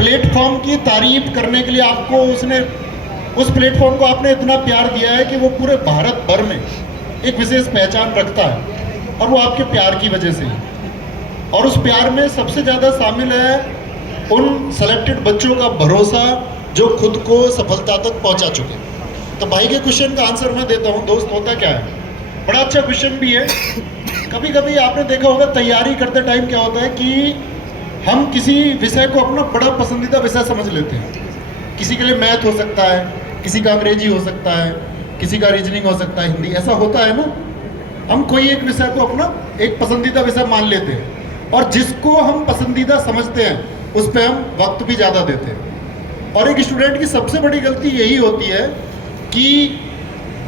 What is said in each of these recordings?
Platform की तारीफ करने के लिए आपको उसने उस प्लेटफॉर्म को आपने इतना प्यार दिया है कि वो पूरे भारत भर में एक विशेष पहचान रखता है, और वो आपके प्यार की वजह से ही। और उस प्यार में सबसे ज़्यादा शामिल है उन सेलेक्टेड बच्चों का भरोसा जो खुद को सफलता तक पहुंचा चुके। तो भाई के क्वेश्चन का आंसर मैं देता हूं दोस्त, होता क्या है, बड़ा अच्छा क्वेश्चन भी है। कभी कभी आपने देखा होगा तैयारी करते टाइम क्या होता है कि हम किसी विषय को अपना बड़ा पसंदीदा विषय समझ लेते हैं। किसी के लिए मैथ हो सकता है, किसी का अंग्रेजी हो सकता है, किसी का रीजनिंग हो सकता है, हिंदी, ऐसा होता है ना। हम कोई एक विषय को अपना एक पसंदीदा विषय मान लेते हैं, और जिसको हम पसंदीदा समझते हैं उस पर हम वक्त भी ज़्यादा देते हैं। और एक स्टूडेंट की सबसे बड़ी गलती यही होती है कि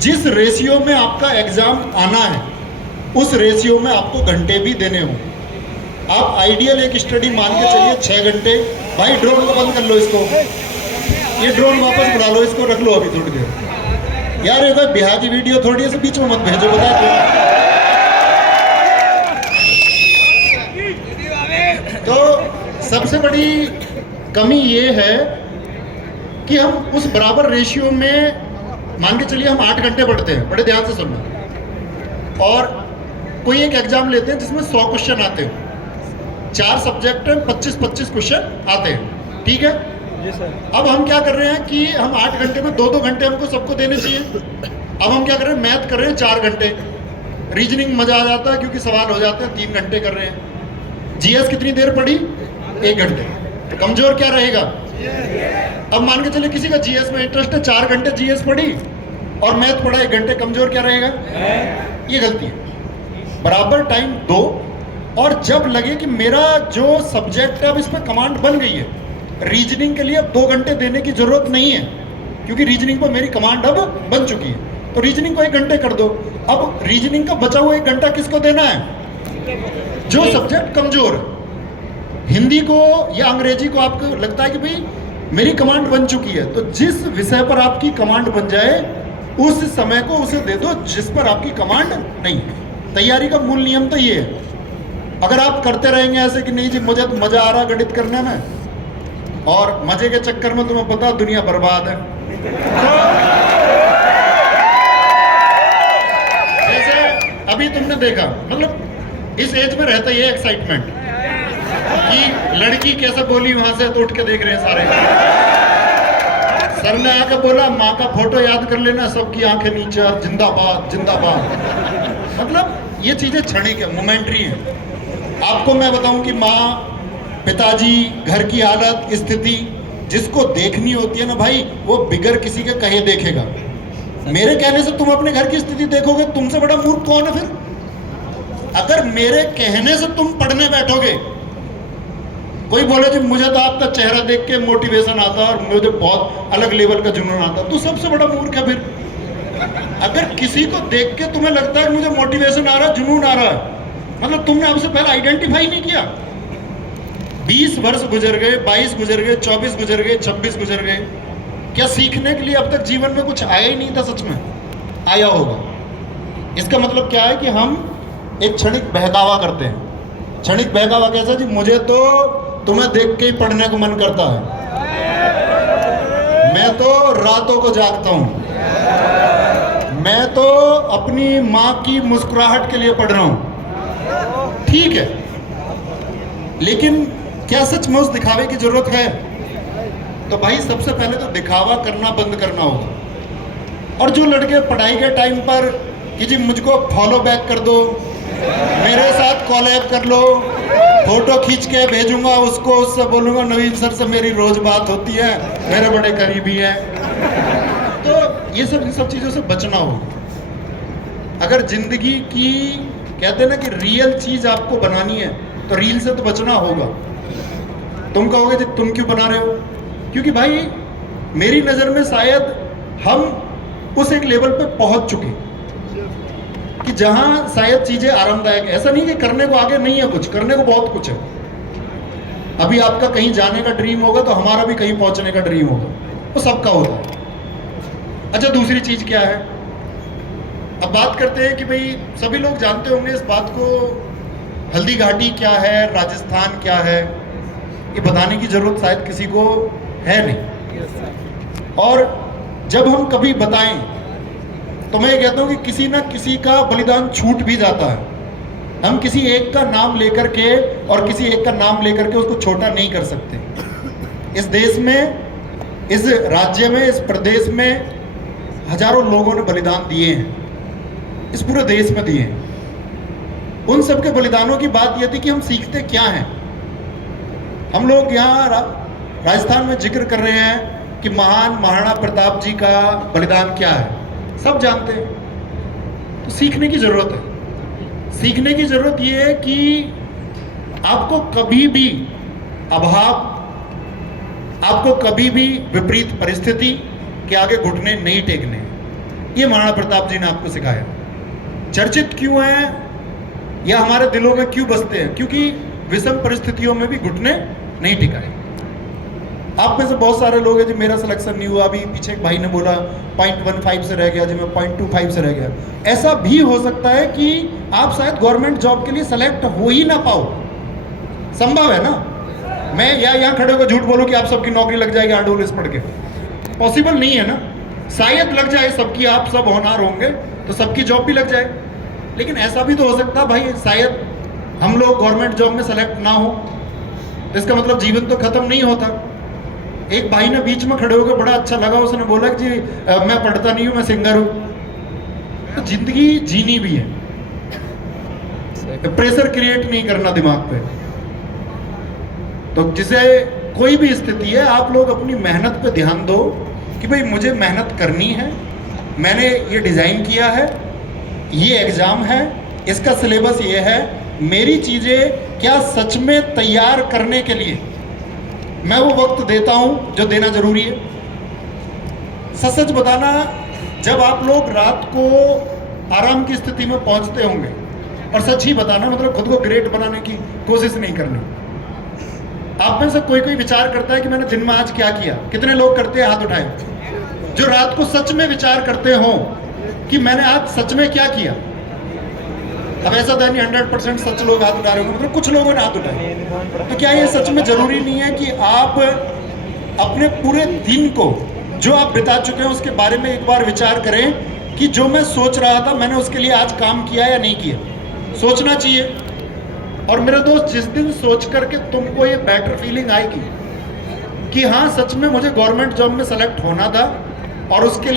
जिस रेशियो में आपका एग्जाम आना है उस रेशियो में आपको घंटे भी देने हों। आप आइडियल एक स्टडी मान के चलिए 6 घंटे। भाई ड्रोन को बंद कर लो, इसको, ये ड्रोन वापस बुला लो, इसको रख लो अभी थोड़ी देर। यार ये कोई बिहार की वीडियो थोड़ी से बीच में मत भेजो, बता दो। तो सबसे बड़ी कमी ये है कि हम उस बराबर रेशियो में, मान के चलिए हम 8 घंटे पढ़ते हैं, बड़े ध्यान से सुनना, और कोई एक एग्जाम लेते हैं जिसमें 100 क्वेश्चन आते हैं, 4 सब्जेक्ट में 25-25 क्वेश्चन आते हैं, ठीक है जी सर। अब हम क्या कर रहे हैं कि हम 8 घंटे में 2-2 घंटे हमको सबको देने चाहिए। अब हम क्या कर रहे हैं, मैथ कर रहे हैं 4 घंटे, रीजनिंग मजा आ जाता है क्योंकि सवाल हो जाते हैं 3 घंटे कर रहे हैं, जीएस कितनी देर पढ़ी, 1 घंटे, कमजोर क्या रहेगा। अब मान के चलिए किसी का जीएस में इंटरेस्ट है, 4 घंटे जीएस पढ़ी और मैथ पढ़ा 1 घंटे, कमजोर क्या रहेगा। ये गलती है, बराबर टाइम दो। और जब लगे कि मेरा जो सब्जेक्ट है अब इस पर कमांड बन गई है, रीजनिंग के लिए अब 2 घंटे देने की जरूरत नहीं है क्योंकि रीजनिंग पर मेरी कमांड अब बन चुकी है, तो रीजनिंग को 1 घंटे कर दो। अब रीजनिंग का बचा हुआ 1 घंटा किसको देना है, जो सब्जेक्ट कमजोर है। हिंदी को या अंग्रेजी को आपको लगता है कि भाई मेरी कमांड बन चुकी है, तो जिस विषय पर आपकी कमांड बन जाए उस समय को उसे दे दो जिस पर आपकी कमांड नहीं। तैयारी का मूल नियम तो ये है। अगर आप करते रहेंगे ऐसे कि नहीं जी मुझे तो मजा आ रहा गणित करने में, और मजे के चक्कर में तुम्हें पता दुनिया बर्बाद है। जैसे अभी तुमने देखा, मतलब इस एज में रहता ये एक्साइटमेंट कि लड़की कैसे बोली वहां से, तो उठ के देख रहे हैं सारे। सर ने आके बोला माँ का फोटो याद कर लेना, सबकी आंखें नीचे, जिंदाबाद जिंदाबाद। मतलब ये चीजें क्षणिक है, मोमेंट्री है। आपको मैं बताऊं कि माँ, पिताजी, घर की हालत, स्थिति जिसको देखनी होती है ना भाई, वो बिगर किसी के कहे देखेगा। मेरे कहने से तुम अपने घर की स्थिति देखोगे, तुमसे बड़ा मूर्ख कौन है फिर। अगर मेरे कहने से तुम पढ़ने बैठोगे, कोई बोले जी मुझे तो आपका चेहरा देख के मोटिवेशन आता है और मुझे बहुत अलग लेवल का जुनून आता है, तो सबसे बड़ा मूर्ख है फिर। अगर किसी को देख के तुम्हें लगता है मुझे मोटिवेशन आ रहा है, जुनून आ रहा है, मतलब तुमने हमसे पहले आइडेंटिफाई नहीं किया। 20 वर्ष गुजर गए, 22 गुजर गए, 24 गुजर गए, 26 गुजर गए, क्या सीखने के लिए अब तक जीवन में कुछ आया ही नहीं था। सच में आया होगा। इसका मतलब क्या है कि हम एक क्षणिक बहकावा करते हैं। क्षणिक बहकावा कैसा जी, मुझे तो तुम्हें देख के ही पढ़ने को मन करता है, मैं तो रातों को जागता हूं, मैं तो अपनी माँ की मुस्कुराहट के लिए पढ़ रहा हूं। ठीक है, लेकिन क्या सच में उस दिखावे की जरूरत है। तो भाई सबसे पहले तो दिखावा करना बंद करना होगा। और जो लड़के पढ़ाई के टाइम पर कि जी मुझको फॉलो बैक कर दो, मेरे साथ कॉलैब कर लो, फोटो खींच के भेजूंगा उसको, उससे बोलूंगा नवीन सर से मेरी रोज बात होती है, मेरे बड़े करीबी हैं, तो ये सब चीजों से बचना होगा। अगर जिंदगी की कहते हैं ना कि रियल चीज आपको बनानी है तो रील से तो बचना होगा। तुम कहोगे जी तुम क्यों बना रहे हो, क्योंकि भाई मेरी नजर में शायद हम उस एक लेवल पे पहुंच चुके कि जहां शायद चीजें आरामदायक, ऐसा नहीं कि करने को आगे नहीं है, कुछ करने को बहुत कुछ है। अभी आपका कहीं जाने का ड्रीम होगा तो हमारा भी कहीं पहुंचने का ड्रीम होगा, वो सबका होता है। अच्छा दूसरी चीज क्या है, अब बात करते हैं कि भाई सभी लोग जानते होंगे इस बात को, हल्दी घाटी क्या है, राजस्थान क्या है। ये बताने की जरूरत शायद किसी को है नहीं। और जब हम कभी बताएं तो मैं ये कहता हूं कि किसी ना किसी का बलिदान छूट भी जाता है। हम किसी एक का नाम लेकर के और किसी एक का नाम लेकर के उसको छोटा नहीं कर सकते। इस देश में, इस राज्य में, इस प्रदेश में हजारों लोगों ने बलिदान दिए हैं, इस पूरे देश में दिए हैं। उन सब के बलिदानों की बात यह थी कि हम सीखते क्या हैं। हम लोग यहाँ राजस्थान में जिक्र कर रहे हैं कि महान महाराणा प्रताप जी का बलिदान क्या है, सब जानते हैं। तो सीखने की जरूरत है। सीखने की जरूरत यह है कि आपको कभी भी अभाव, आपको कभी भी विपरीत परिस्थिति के आगे घुटने नहीं टेकने। ये महाराणा प्रताप जी ने आपको सिखाया। चर्चित क्यों है या हमारे दिलों में क्यों बसते हैं? क्योंकि विषम परिस्थितियों में भी घुटने नहीं टिकाए। आप में से बहुत सारे लोग हैं जी मेरा सिलेक्शन नहीं हुआ, अभी पीछे एक भाई ने बोला 0.15 से रह गया जी, मैं 0.25 से रह गया। ऐसा भी हो सकता है कि आप शायद गवर्नमेंट जॉब के लिए सेलेक्ट हो ही ना पाओ। संभव है ना? मैं यहाँ खड़े होकर झूठ बोलूं कि आप सबकी नौकरी लग जाएगी आरडब्ल्यूएस पढ़ के, पॉसिबल नहीं है ना। शायद लग जाए सबकी, आप सब होनहार होंगे तो सबकी जॉब भी लग जाए। लेकिन ऐसा भी तो हो सकता है भाई शायद हम लोग गवर्नमेंट जॉब में सेलेक्ट ना हो, इसका मतलब जीवन तो खत्म नहीं होता। एक भाई ने बीच में खड़े होकर बड़ा अच्छा लगा, उसने बोला कि जी मैं पढ़ता नहीं हूं, मैं सिंगर हूं। तो जिंदगी जीनी भी है, प्रेशर क्रिएट नहीं करना दिमाग पे। तो जिसे कोई भी स्थिति है, आप लोग अपनी मेहनत पे ध्यान दो कि भाई मुझे मेहनत करनी है, मैंने ये डिजाइन किया है, ये एग्जाम है, इसका सिलेबस ये है, मेरी चीजें क्या सच में तैयार करने के लिए मैं वो वक्त देता हूं जो देना जरूरी है। सच सच बताना, जब आप लोग रात को आराम की स्थिति में पहुंचते होंगे, और सच ही बताना मतलब खुद को ग्रेट बनाने की कोशिश नहीं करनी। आप में से कोई कोई विचार करता है कि मैंने दिन में आज क्या किया? कितने लोग करते हैं? हाथ उठाए जो रात को सच में विचार करते हो कि मैंने आज सच में क्या किया। अब ऐसा था नहीं 100% सच लोग हाथ उठा रहे होंगे, मतलब कुछ लोगों ने हाथ उठाए। तो क्या ये सच में जरूरी नहीं है कि आप अपने पूरे दिन को जो आप बिता चुके हैं उसके बारे में एक बार विचार करें कि जो मैं सोच रहा था मैंने उसके लिए आज काम किया या नहीं किया? सोचना चाहिए। और मेरे दोस्त, जिस दिन सोच करके तुमको ये बेटर फीलिंग आएगी कि हाँ सच में मुझे गवर्नमेंट जॉब में सेलेक्ट होना था और उसके